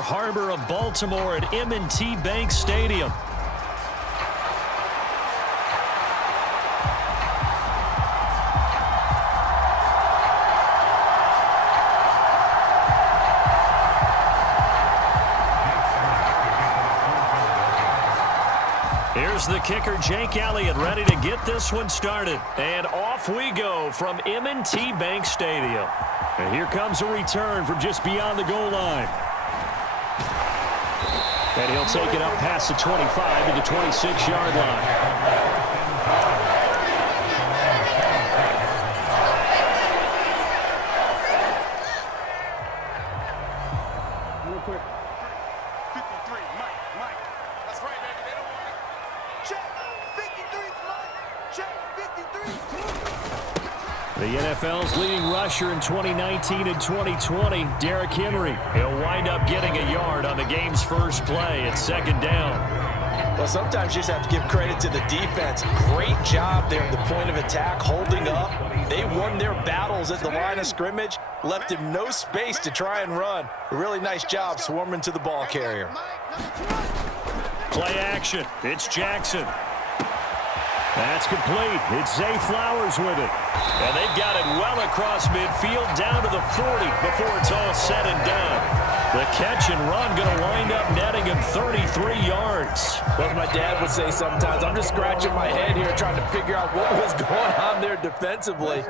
Harbor of Baltimore at M&T Bank Stadium. Here's the kicker, Jake Elliott, ready to get this one started. And off we go from M&T Bank Stadium. And here comes a return from just beyond the goal line. And he'll take it up past the 25 to the 26-yard line. The NFL's leading rusher in 2019 and 2020, Derrick Henry. He'll wind up getting a yard on the game's first play. It's second down. Well, sometimes you just have to give credit to the defense. Great job there at the point of attack, holding up. They won their battles at the line of scrimmage, left him no space to try and run. A really nice job swarming to the ball carrier. Play action. It's Jackson. That's complete. It's Zay Flowers with it. And they've got it well across midfield down to the 40 before it's all said and done. The catch and run going to wind up netting him 33 yards. Well, as my dad would say sometimes, I'm just scratching my head here trying to figure out what was going on there defensively.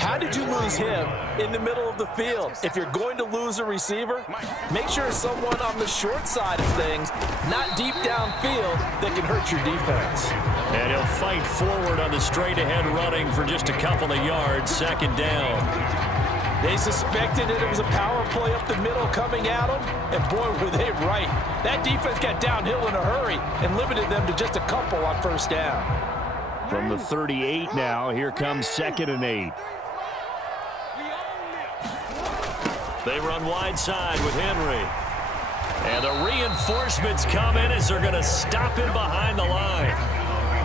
How did you lose him in the middle of the field? If you're going to lose a receiver, make sure it's someone on the short side of things, not deep downfield, that can hurt your defense. And he'll fight forward on the straight-ahead running for just a couple of yards, second down. They suspected that it was a power play up the middle coming at them, and boy, were they right. That defense got downhill in a hurry and limited them to just a couple on first down. From the 38 now, here comes 2nd and 8. They run wide side with Henry. And the reinforcements come in as they're going to stop him behind the line.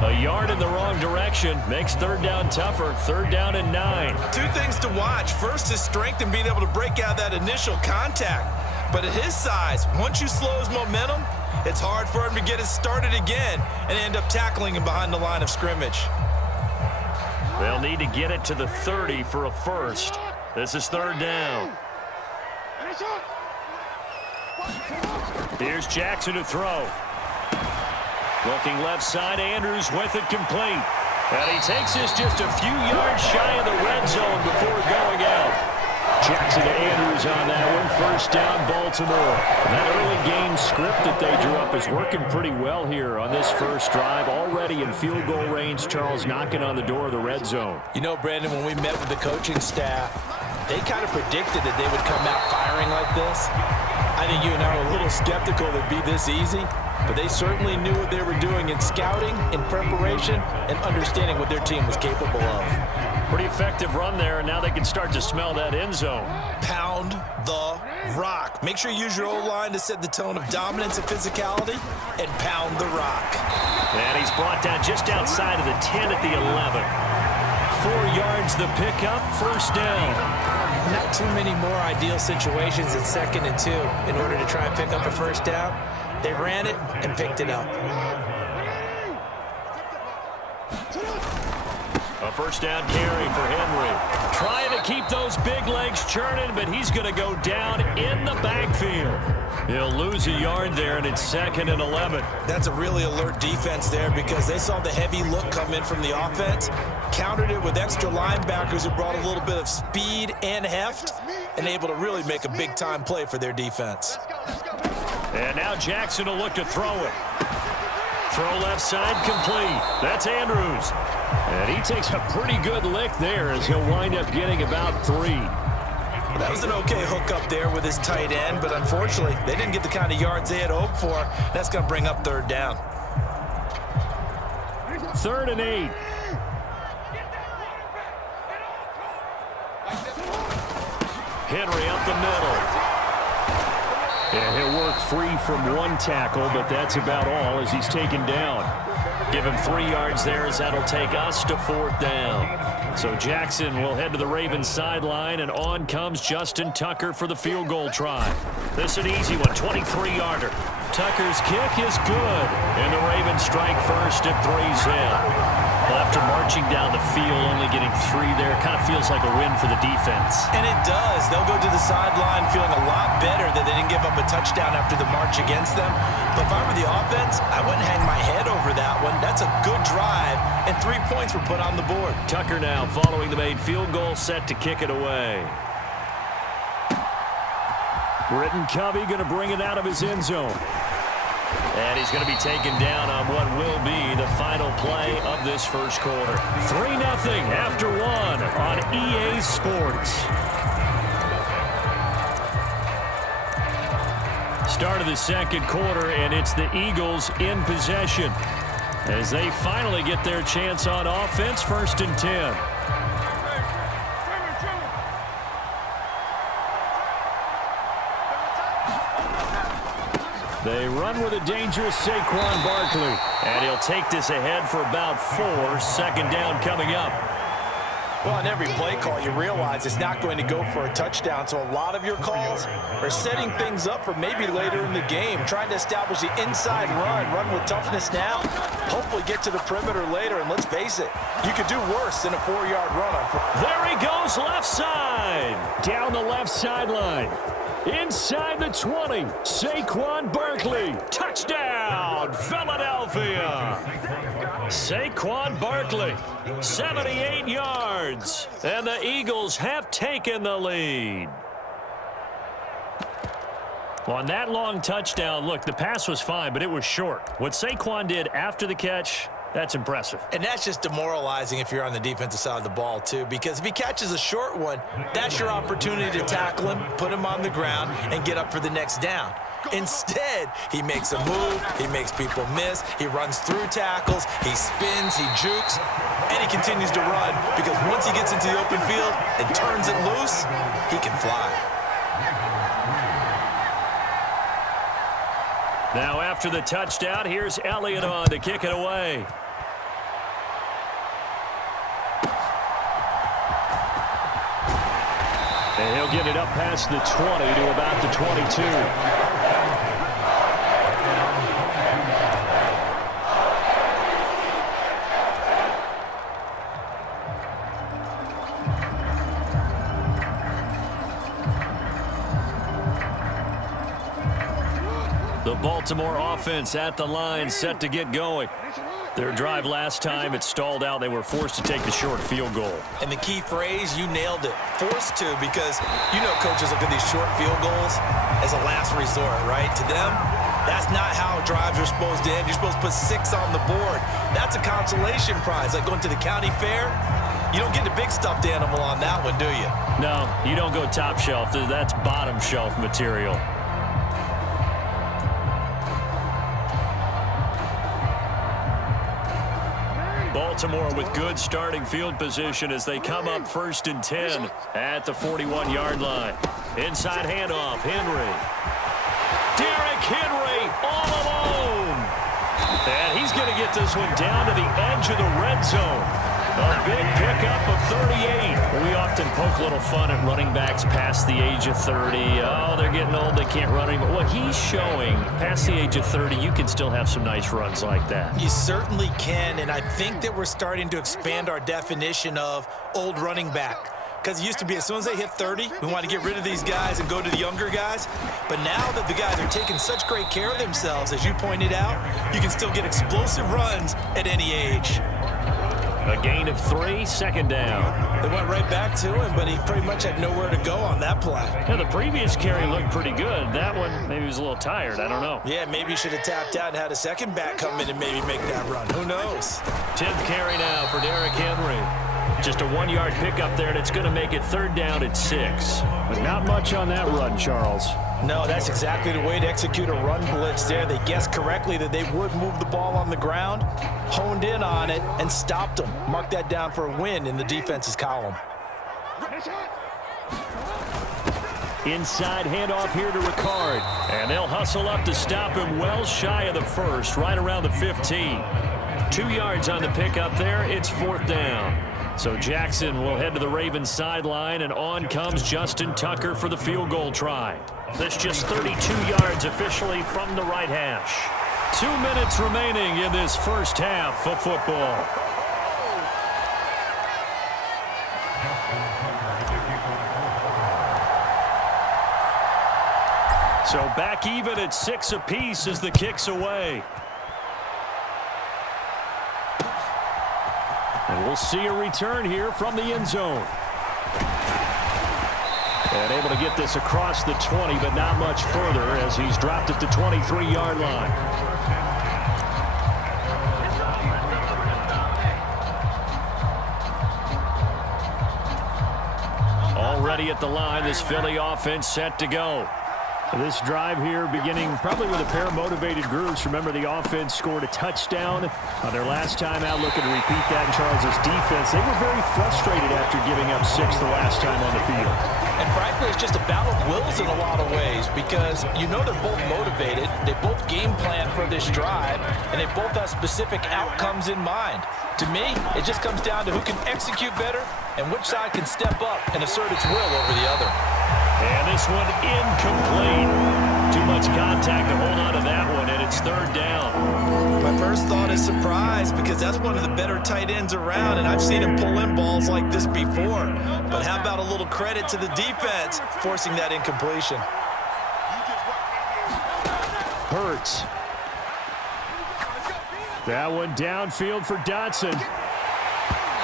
A yard in the wrong direction makes third down tougher. Third down and 9. Two things to watch. First, his strength and being able to break out that initial contact. But at his size, once you slow his momentum, it's hard for him to get it started again and end up tackling him behind the line of scrimmage. They'll need to get it to the 30 for a first. This is third down. Here's Jackson to throw. Looking left side, Andrews with it complete. And he takes this just a few yards shy of the red zone before going out. Jackson to Andrews on that one. First down, Baltimore. That early game script that they drew up is working pretty well here on this first drive. Already in field goal range, Charles knocking on the door of the red zone. You know, Brandon, when we met with the coaching staff, they kind of predicted that they would come out firing like this. I think you and I were a little skeptical that it'd be this easy, but they certainly knew what they were doing in scouting, in preparation, and understanding what their team was capable of. Pretty effective run there, and now they can start to smell that end zone. Pound the rock. Make sure you use your O-line to set the tone of dominance and physicality, and pound the rock. And he's brought down just outside of the 10 at the 11. 4 yards the pickup, first down. Not too many more ideal situations at 2nd and 2 in order to try and pick up a first down. They ran it and picked it up. A first down carry for Henry. Trying to keep those big legs churning, but he's going to go down in the backfield. He'll lose a yard there, and it's 2nd and 11. That's a really alert defense there because they saw the heavy look come in from the offense, countered it with extra linebackers who brought a little bit of speed and heft, and able to really make a big-time play for their defense. And now Jackson will look to throw it. Throw left side complete. That's Andrews. And he takes a pretty good lick there as he'll wind up getting about 3. That was an okay hook up there with his tight end, but unfortunately, they didn't get the kind of yards they had hoped for. That's going to bring up third down. 3rd and 8. Henry up the middle. Yeah, he'll work free from one tackle, but that's about all as he's taken down. Give him 3 yards there as that'll take us to 4th down. So Jackson will head to the Ravens sideline, and on comes Justin Tucker for the field goal try. This is an easy one, 23-yarder. Tucker's kick is good, and the Ravens strike first at 3's in. Well, after marching down the field, only getting 3 there, kind of feels like a win for the defense. And it does. They'll go to the sideline feeling a lot better that they didn't give up a touchdown after the march against them. But if I were the offense, I wouldn't hang my head over that one. That's a good drive, and 3 points were put on the board. Tucker now following the made field goal, set to kick it away. Britton Covey going to bring it out of his end zone. And he's going to be taken down on what will be the final play of this first quarter. 3-0 after 1 on EA Sports. Start of the second quarter, and it's the Eagles in possession as they finally get their chance on offense, 1st and 10. They run with a dangerous Saquon Barkley. And he'll take this ahead for about 4. 2nd down coming up. Well, on every play call, you realize it's not going to go for a touchdown. So a lot of your calls are setting things up for maybe later in the game, trying to establish the inside run with toughness now, hopefully get to the perimeter later. And let's face it, you could do worse than a 4-yard run. There he goes, left side. Down the left sideline. Inside the 20, Saquon Barkley. Touchdown, Philadelphia. Saquon Barkley, 78 yards. And the Eagles have taken the lead. On that long touchdown, look, the pass was fine, but it was short. What Saquon did after the catch, that's impressive. And that's just demoralizing if you're on the defensive side of the ball, too, because if he catches a short one, that's your opportunity to tackle him, put him on the ground, and get up for the next down. Instead, he makes a move, he makes people miss, he runs through tackles, he spins, he jukes, and he continues to run because once he gets into the open field and turns it loose, he can fly. Now after the touchdown, here's Elliott on to kick it away. And he'll get it up past the 20 to about the 22. The Baltimore offense at the line, set to get going. Their drive last time, it stalled out. They were forced to take the short field goal. And the key phrase, you nailed it, forced to, because you know coaches look at these short field goals as a last resort, right? To them, that's not how drives are supposed to end. You're supposed to put 6 on the board. That's a consolation prize, like going to the county fair. You don't get the big stuffed animal on that one, do you? No, you don't go top shelf. That's bottom shelf material. Baltimore with good starting field position as they come up 1st and 10 at the 41-yard line. Inside handoff, Henry. Derrick Henry all alone. And he's going to get this one down to the edge of the red zone. A big pickup of 38. We often poke a little fun at running backs past the age of 30. Oh, they're getting old, they can't run anymore. Well, he's showing past the age of 30, you can still have some nice runs like that. You certainly can, and I think that we're starting to expand our definition of old running back. Because it used to be as soon as they hit 30, we want to get rid of these guys and go to the younger guys. But now that the guys are taking such great care of themselves, as you pointed out, you can still get explosive runs at any age. A gain of 3, 2nd down. They went right back to him, but he pretty much had nowhere to go on that play. Yeah, the previous carry looked pretty good. That one, maybe he was a little tired. I don't know. Yeah, maybe he should have tapped out and had a second back come in and maybe make that run. Who knows? 10th carry now for Derrick Henry. Just a 1-yard pickup there, and it's going to make it 3rd down at 6. But not much on that run, Charles. No, that's exactly the way to execute a run blitz there. They guessed correctly that they would move the ball on the ground, honed in on it, and stopped them. Mark that down for a win in the defense's column. Inside handoff here to Ricard. And they'll hustle up to stop him well shy of the 1st, right around the 15. 2 yards on the pickup there. It's 4th down. So Jackson will head to the Ravens sideline, and on comes Justin Tucker for the field goal try. That's just 32 yards officially from the right hash. 2 minutes remaining in this first half of football. So back even at 6 apiece as the kick's away. And we'll see a return here from the end zone. And able to get this across the 20, but not much further as he's dropped at the 23-yard line. Already at the line, this Philly offense set to go. This drive here beginning probably with a pair of motivated groups. Remember, the offense scored a touchdown on their last time out. Looking to repeat that in Charles's defense. They were very frustrated after giving up 6 the last time on the field. And frankly, it's just a battle of wills in a lot of ways because you know they're both motivated. They both game plan for this drive, and they both have specific outcomes in mind. To me, it just comes down to who can execute better and which side can step up and assert its will over the other. And this one incomplete. Too much contact to hold on to that one, and it's 3rd down. My first thought is surprise because that's one of the better tight ends around, and I've seen him pull in balls like this before. But how about a little credit to the defense forcing that incompletion? Hurts. That one downfield for Dotson.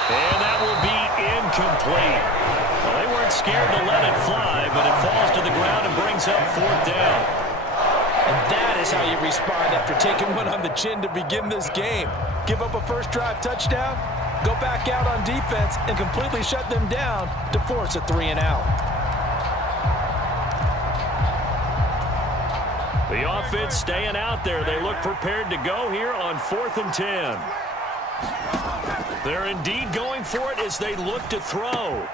And that will be incomplete. Well, they weren't scared to let it fly, but it falls to the ground and brings up 4th down. And that is how you respond after taking one on the chin to begin this game. Give up a first drive touchdown, go back out on defense, and completely shut them down to force a 3-and-out. The offense staying out there. They look prepared to go here on 4th and 10. They're indeed going for it as they look to throw.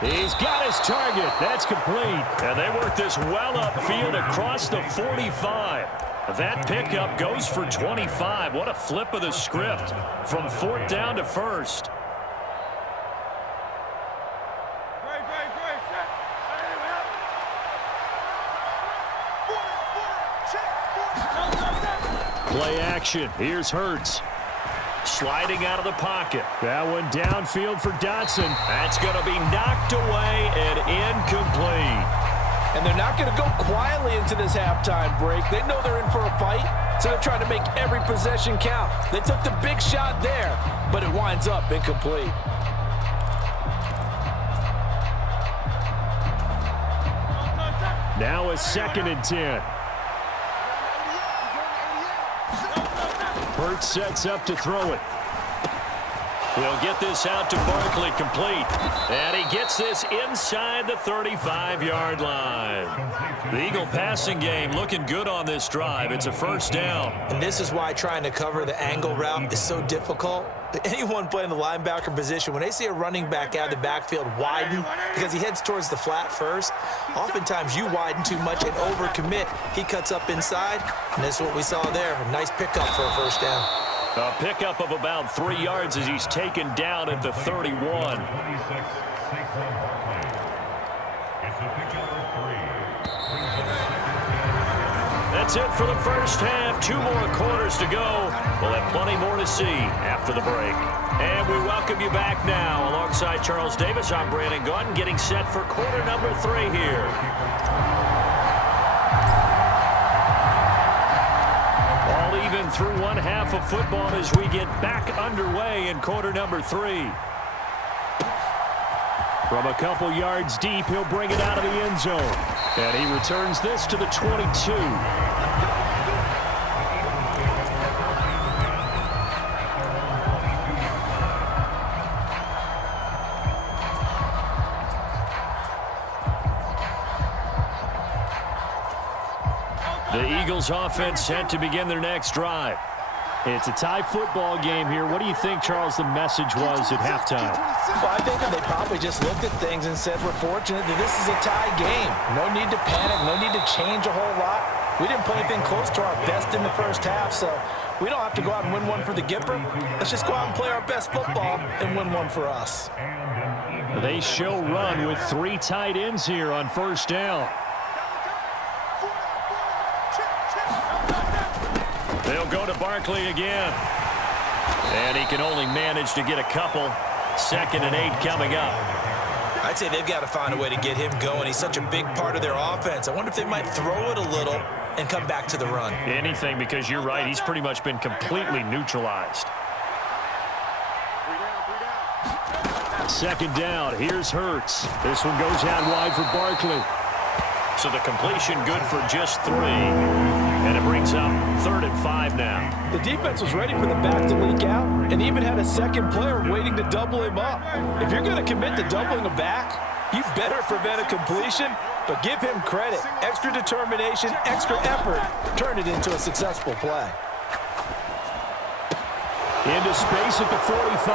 He's got his target. That's complete. And they work this well upfield across the 45. That pickup goes for 25. What a flip of the script from 4th down to 1st. Play action. Here's Hurts. Sliding out of the pocket. That one downfield for Dotson. That's going to be knocked away and incomplete. And they're not going to go quietly into this halftime break. They know they're in for a fight, so they're trying to make every possession count. They took the big shot there, but it winds up incomplete. Now a 2nd and 10. Hurts sets up to throw it. He'll get this out to Barkley, complete. And he gets this inside the 35-yard line. The Eagle passing game looking good on this drive. It's a 1st down. And this is why trying to cover the angle route is so difficult. Anyone playing the linebacker position, when they see a running back out of the backfield widen because he heads towards the flat first, oftentimes you widen too much and overcommit. He cuts up inside, and that's what we saw there. A nice pickup for a 1st down. A pickup of about 3 yards as he's taken down at the 31. That's it for the first half. 2 more quarters to go. We'll have plenty more to see after the break. And we welcome you back now. Alongside Charles Davis, I'm Brandon Gaudin, getting set for quarter number 3 here. All even through one half of football as we get back underway in quarter number 3. From a couple yards deep, he'll bring it out of the end zone. And he returns this to the 22. The Eagles offense set to begin their next drive. It's a tie football game here. What do you think, Charles, the message was at halftime? Well, I think that they probably just looked at things and said, we're fortunate that this is a tie game. No need to panic, no need to change a whole lot. We didn't play anything close to our best in the first half, so We don't have to go out and win one for the Gipper. Let's just go out and play our best football and win one for us. They show run with 3 tight ends here on first down. They'll go to Barkley again. And he can only manage to get a couple. 2nd and 8 coming up. I'd say they've got to find a way to get him going. He's such a big part of their offense. I wonder if they might throw it a little and come back to the run. Anything, because you're right. He's pretty much been completely neutralized. 2nd down. Here's Hurts. This one goes out wide for Barkley. So the completion good for just 3. And it brings up 3rd and 5 now. The defense was ready for the back to leak out and even had a second player waiting to double him up. If you're going to commit to doubling a back, you better prevent a completion, but give him credit. Extra determination, extra effort, turn it into a successful play. Into space at the 45.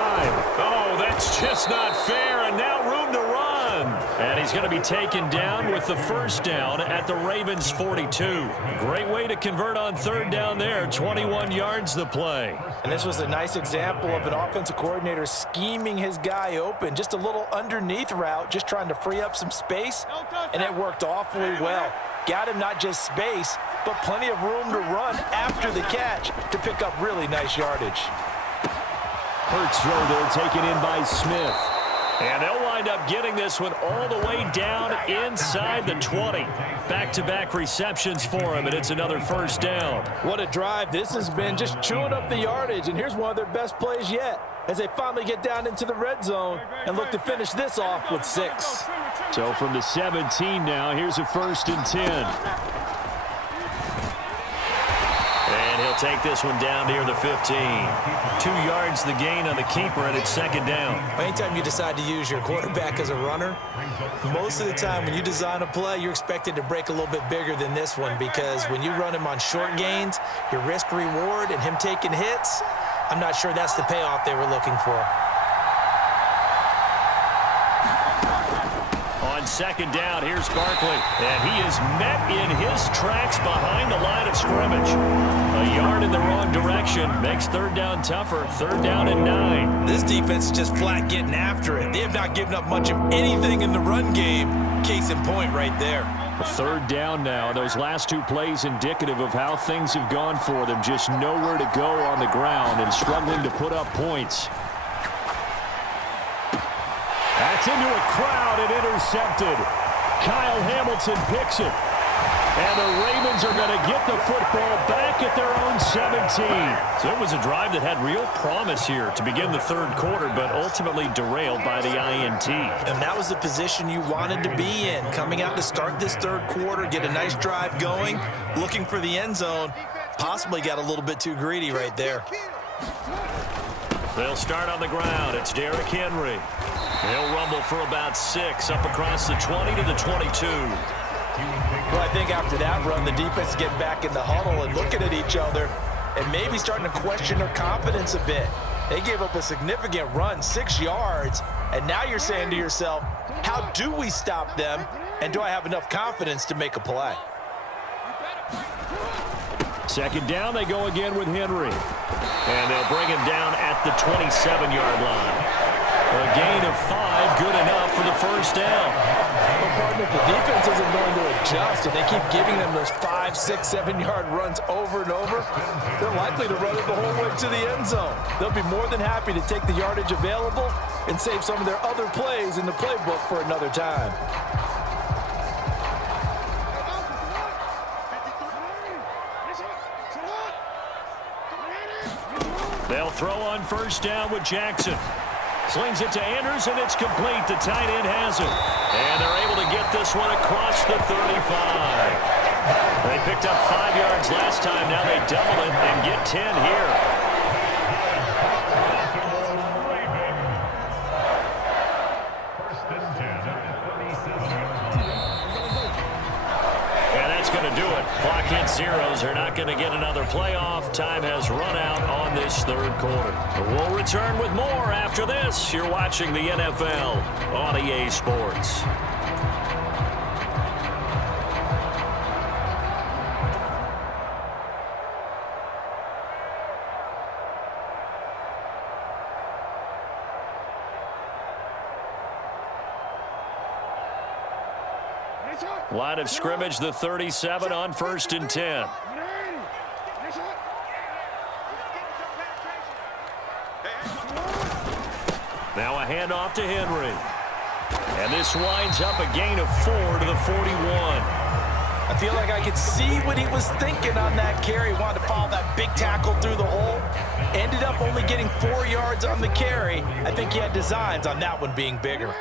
Oh, that's just not fair, and now room to run. And he's going to be taken down with the 1st down at the Ravens' 42. Great way to convert on 3rd down there. 21 yards the play. And this was a nice example of an offensive coordinator scheming his guy open. Just a little underneath route, just trying to free up some space, and it worked awfully well. Got him not just space, but plenty of room to run after the catch to pick up really nice yardage. Hurts throw there, taken in by Smith. And they'll wind up getting this one all the way down inside the 20. Back-to-back receptions for him, and it's another 1st down. What a drive this has been, just chewing up the yardage. And here's one of their best plays yet as they finally get down into the red zone and look to finish this off with 6. So from the 17 now, here's a 1st and 10. And he'll take this one down near the 15. 2 yards the gain on the keeper, and it's 2nd down. Anytime you decide to use your quarterback as a runner, most of the time when you design a play, you're expected to break a little bit bigger than this one, because when you run him on short gains, your risk-reward and him taking hits, I'm not sure that's the payoff they were looking for. On 2nd down, here's Barkley. And he is met in his tracks behind the line of scrimmage. A yard in the wrong direction makes 3rd down tougher. 3rd down and 9. This defense is just flat getting after it. They have not given up much of anything in the run game. Case in point right there. 3rd down now. Those last 2 plays indicative of how things have gone for them. Just nowhere to go on the ground and struggling to put up points. That's into a crowd and intercepted. Kyle Hamilton picks it. And the Ravens are going to get the football back at their own 17. So it was a drive that had real promise here to begin the 3rd quarter, but ultimately derailed by the INT. And that was the position you wanted to be in. Coming out to start this 3rd quarter, get a nice drive going, looking for the end zone. Possibly got a little bit too greedy right there. They'll start on the ground. It's Derrick Henry. He'll rumble for about 6 up across the 20 to the 22. Well, I think after that run, the defense is getting back in the huddle and looking at each other and maybe starting to question their confidence a bit. They gave up a significant run, 6 yards, and now you're saying to yourself, how do we stop them, and do I have enough confidence to make a play? 2nd down, they go again with Henry. And they'll bring him down at the 27-yard line. A gain of 5, good enough for the 1st down. Well, partner, if the defense isn't going to adjust and they keep giving them those 5, 6, 7-yard runs over and over, they're likely to run it the whole way to the end zone. They'll be more than happy to take the yardage available and save some of their other plays in the playbook for another time. They'll throw on 1st down with Jackson. Slings it to Andrews, and it's complete. The tight end has it. And they're able to get this one across the 35. They picked up 5 yards last time. Now they double it and get 10 here. And that's going to do it. Clock hits zeros. They're not going to get another playoff. Time has run out on this 3rd quarter. We'll return with more after this. You're watching the NFL on EA Sports. Line of scrimmage, the 37 on 1st and 10. Now a handoff to Henry. And this winds up a gain of 4 to the 41. I feel like I could see what he was thinking on that carry. Wanted to follow that big tackle through the hole. Ended up only getting 4 yards on the carry. I think he had designs on that one being bigger.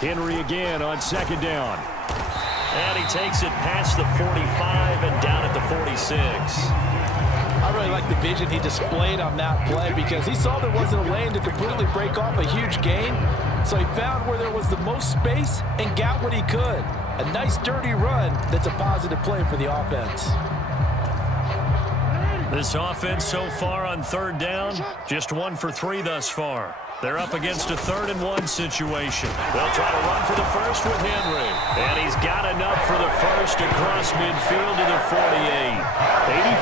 Henry again on 2nd down. And he takes it past the 45 and down at the 46. I really like the vision he displayed on that play because he saw there wasn't a lane to completely break off a huge gain. So he found where there was the most space and got what he could. A nice dirty run that's a positive play for the offense. This offense so far on 3rd down, just 1 for 3 thus far. They're up against a 3rd and 1 situation. They'll try to run for the first with Henry. And he's got enough for the first across midfield to the 48.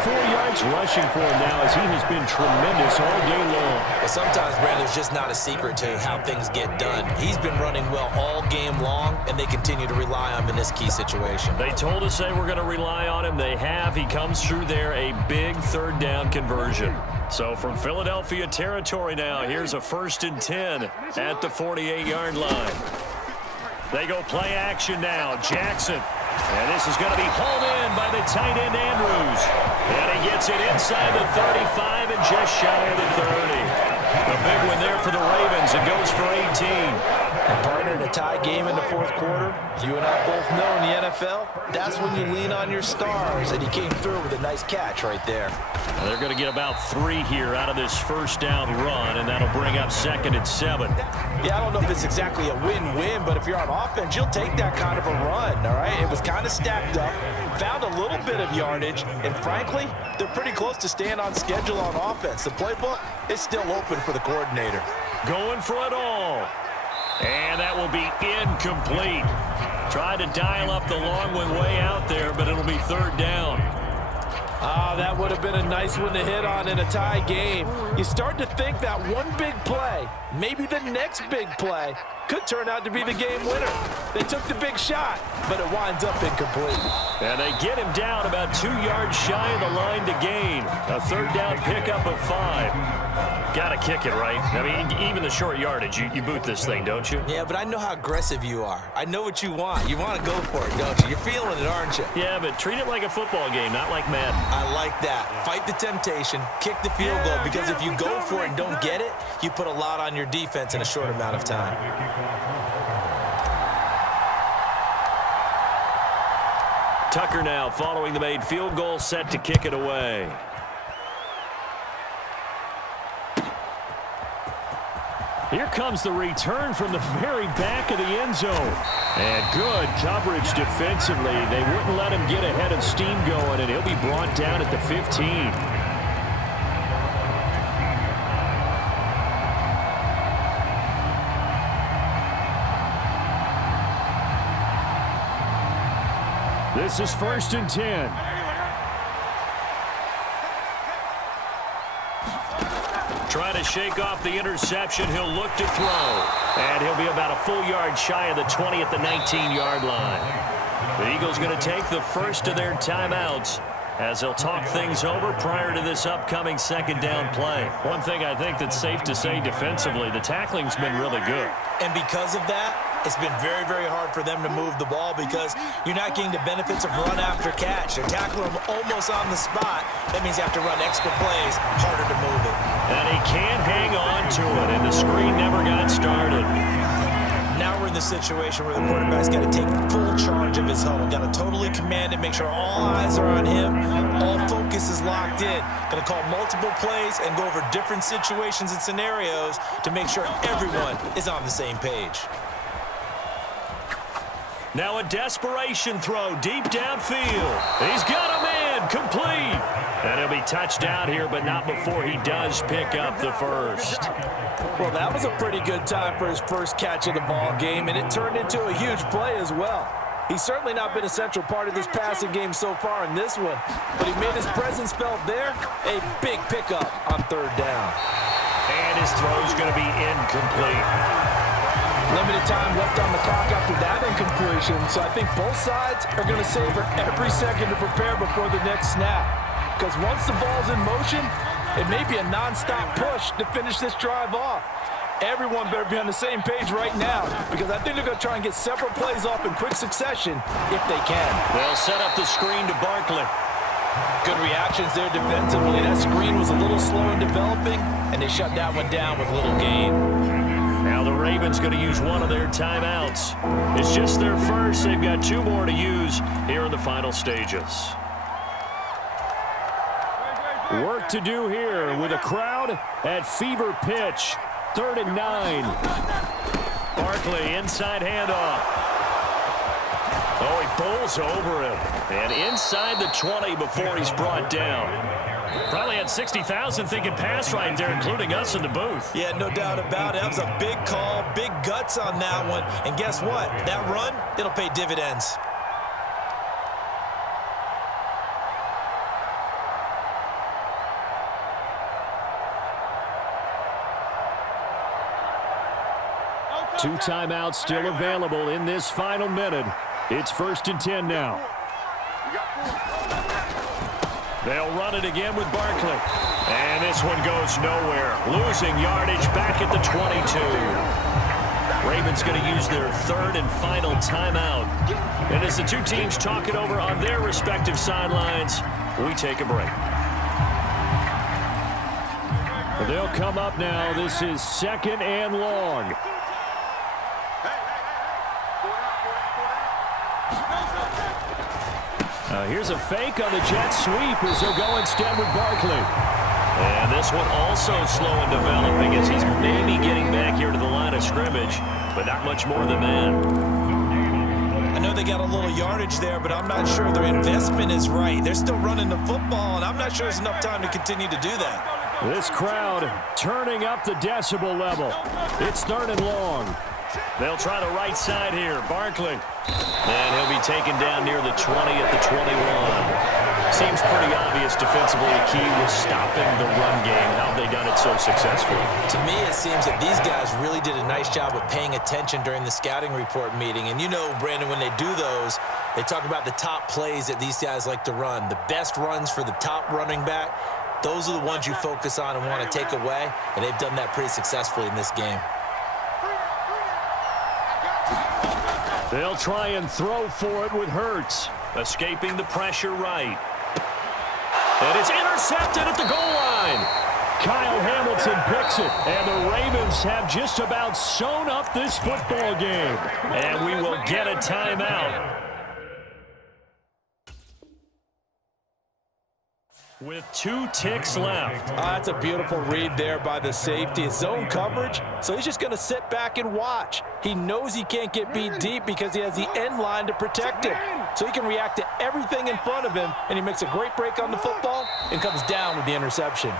84 yards rushing for him now as he has been tremendous all day long. Well, sometimes, Brandon, there's just not a secret to how things get done. He's been running well all game long, and they continue to rely on him in this key situation. They told us they were going to rely on him. They have. He comes through there, a big 3rd down conversion. So from Philadelphia territory now, here's a 1st and 10 at the 48-yard line. They go play action now. Jackson. And this is going to be hauled in by the tight end, Andrews. And he gets it inside the 35 and just shy of the 30. A big one there for the Ravens. It goes for 18. And partner, in a tie game in the 4th quarter, you and I both know in the NFL, that's when you lean on your stars. And he came through with a nice catch right there. They're going to get about 3 here out of this 1st down run, and that'll bring up 2nd and 7. Yeah, I don't know if it's exactly a win-win, but if you're on offense, you'll take that kind of a run, all right? It was kind of stacked up, found a little bit of yardage, and frankly, they're pretty close to staying on schedule on offense. The playbook is still open for the coordinator. Going for it all. And that will be incomplete. Tried to dial up the long one way out there, but it'll be 3rd down. That would have been a nice one to hit on in a tie game. You start to think that one big play, maybe the next big play, could turn out to be the game winner. They took the big shot, but it winds up incomplete. And they get him down about 2 yards shy of the line to gain. A 3rd down pickup of 5. Got to kick it, right? I mean, even the short yardage, you boot this thing, don't you? Yeah, but I know how aggressive you are. I know what you want. You want to go for it, don't you? You're feeling it, aren't you? Yeah, but treat it like a football game, not like Madden. I like that. Fight the temptation, kick the field goal, because if you go for it and don't get it, you put a lot on your defense in a short amount of time. Tucker now following the made field goal, set to kick it away. Here comes the return from the very back of the end zone. And good coverage defensively. They wouldn't let him get ahead of steam going, and he'll be brought down at the 15. This is 1st and 10. Trying to shake off the interception. He'll look to throw. And he'll be about a full yard shy of the 20 at the 19-yard line. The Eagles going to take the first of their timeouts as they'll talk things over prior to this upcoming 2nd down play. One thing I think that's safe to say defensively, the tackling's been really good. And because of that, it's been very, very hard for them to move the ball because you're not getting the benefits of run after catch. They're tackling them almost on the spot. That means you have to run extra plays, harder to move it. And he can't hang on to it, and the screen never got started. Now we're in the situation where the quarterback's got to take full charge of his huddle. Got to totally command it, make sure all eyes are on him. All focus is locked in. Going to call multiple plays and go over different situations and scenarios to make sure everyone is on the same page. Now a desperation throw deep downfield. He's got a man, complete. And he'll be touched down here, but not before he does pick up the first. Well, that was a pretty good time for his first catch of the ball game, and it turned into a huge play as well. He's certainly not been a central part of this passing game so far in this one, but he made his presence felt there. A big pickup on 3rd down. And his throw's going to be incomplete. Limited time left on the clock after that incompletion, so I think both sides are going to savor every second to prepare before the next snap. Because once the ball's in motion, it may be a non-stop push to finish this drive off. Everyone better be on the same page right now, because I think they're going to try and get several plays off in quick succession if they can. They'll set up the screen to Barkley. Good reactions there defensively. That screen was a little slow in developing, and they shut that one down with little gain. Now the Ravens going to use one of their timeouts. It's just their first. They've got 2 more to use here in the final stages. Work to do here with a crowd at fever pitch. 3rd and 9. Barkley, inside handoff. Oh, he pulls over him. And inside the 20 before he's brought down. Probably had 60,000 thinking pass right there, including us in the booth. Yeah, no doubt about it. That was a big call, big guts on that one. And guess what? That run, it'll pay dividends. Two timeouts still available in this final minute. It's 1st and 10 now. They'll run it again with Barkley. And this one goes nowhere. Losing yardage back at the 22. Ravens going to use their 3rd and final timeout. And as the two teams talk it over on their respective sidelines, we take a break. They'll come up now. This is 2nd and long. Here's a fake on the jet sweep as they'll go instead with Barkley. And this one also slow in developing as he's maybe getting back here to the line of scrimmage, but not much more than that. I know they got a little yardage there, but I'm not sure their investment is right. They're still running the football, and I'm not sure there's enough time to continue to do that. This crowd turning up the decibel level. It's 3rd and long. They'll try the right side here. Barkley. And he'll be taken down near the 20 at the 21. Seems pretty obvious defensively the key was stopping the run game. How have they done it so successfully? To me, it seems that these guys really did a nice job of paying attention during the scouting report meeting. And you know, Brandon, when they do those, they talk about the top plays that these guys like to run. The best runs for the top running back. Those are the ones you focus on and want to take away. And they've done that pretty successfully in this game. They'll try and throw for it with Hurts. Escaping the pressure right. And it's intercepted at the goal line. Kyle Hamilton picks it. And the Ravens have just about sewn up this football game. And we will get a timeout. With 2 ticks left. That's a beautiful read there by the safety. It's zone coverage, so he's just going to sit back and watch. He knows he can't get beat deep because he has the end line to protect him. So he can react to everything in front of him, and he makes a great break on the football and comes down with the interception.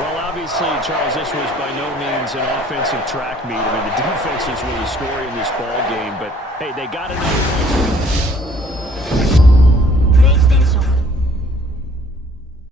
Well, obviously, Charles, this was by no means an offensive track meet. I mean, the defense is really scoring this ball game, but, hey, they got another